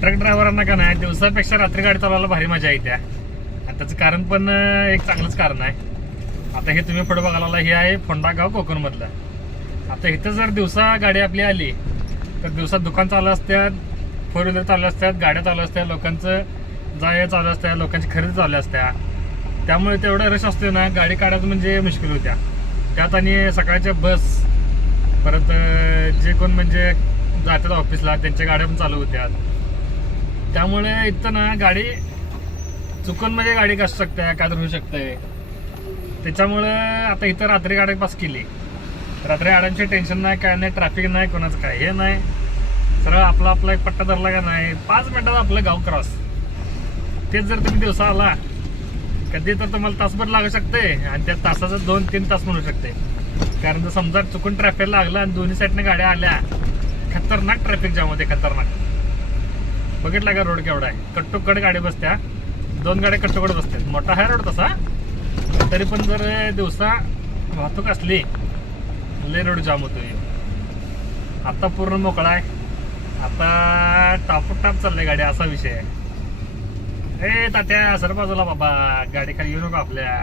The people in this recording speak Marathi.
ट्रक ड्रायव्हरांना का नाही दिवसापेक्षा रात्री गाडी चालवायला भारी मजा येते आणि त्याचं कारण पण एक चांगलंच कारण आहे. आता हे तुम्ही पुढे बघायला हे आहे फोंडा गाव कोकण मधलं. आता इथं जर दिवसा गाडी आपली आली तर दिवसात दुकान चालू असतात, फोर व्हीलर चालू असतात, गाड्या चालू असतात, लोकांचं जाय चालू असतात, लोकांची खरेदी चालू असत्या. त्यामुळे तेवढा रश असतो ना, गाडी काढायचं म्हणजे मुश्किल होत्या. त्यात आणि सकाळच्या बस, परत जे कोण म्हणजे जातात ऑफिसला त्यांच्या गाड्या पण चालू होत्या. त्यामुळे इथं ना गाडी चुकून म्हणजे गाडी कसू शकते, काय तर होऊ शकते. त्याच्यामुळं आता इथं रात्री गाडी पास केली, रात्री गाड्यांचे टेन्शन नाही, काय नाही, ट्रॅफिक नाही, कोणाचं काय हे नाही. सरळ आपला एक पट्टा धरला का नाही 5 मिनिटात आपलं गाव क्रॉस. तेच जर तुम्ही दिवसा आला कधी तर तुम्हाला तासभर लागू शकते आणि त्या तासाचं 2-3 तास म्हणू शकते. कारण जर समजा चुकून ट्रॅफिक लागलं आणि दोन्ही साईडने गाड्या आल्या, खतरनाक ट्रॅफिक जाम होते, खतरनाक. बघितला का रोड केवढा आहे, कट्टोकट गाडी बसत्या, 2 गाड्या कट्टोकट बसतात. मोठा आहे रोड तसा, तरी पण जर दिवसा वाहतूक असली लय रोड जाम होतोय. आता पूर्ण मोकळा आहे, आता टाप चाललंय गाडी, असा विषय आहे. ए तात्या सर बाजूला बाबा, गाडी खाली येऊ नका आपल्या.